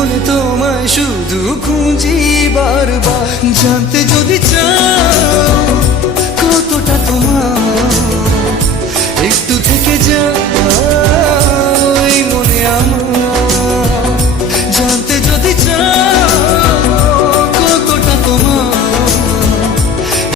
জীবন তোমায় শুধু খুঁজি বারবার জানতে